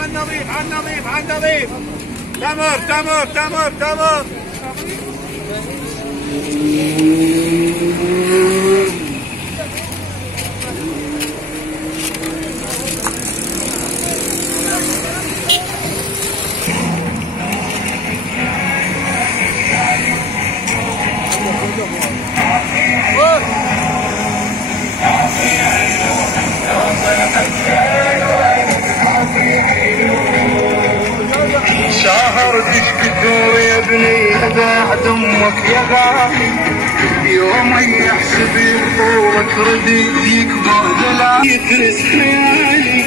على النظيف تمر شهر تشكتوا يا ابني بعد امك يا غالي، يوم يحسب يطولك ردي يكبر دلال يترس خيالي،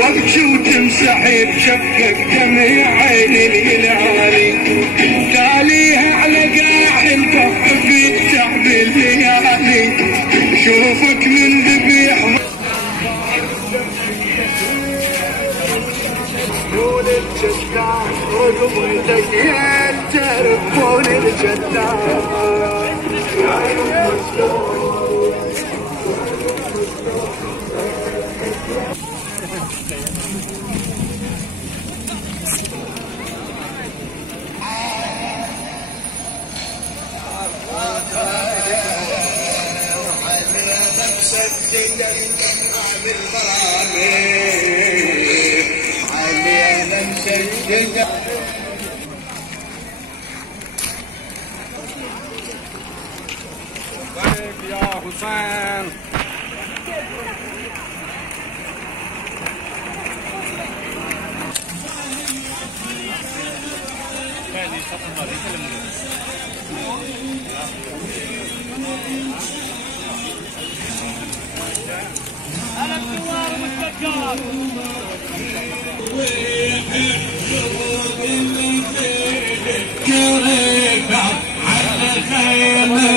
وابكي وتمسح بشفك دمع عيني الهلالي، تاليها على قاع البحر بالتعب الليالي، شوفك من ذبيح ركبون الجدار ركبتك انت ركبون الجدار يا حسين أنا الثوار مستقر كريكة على الخيمة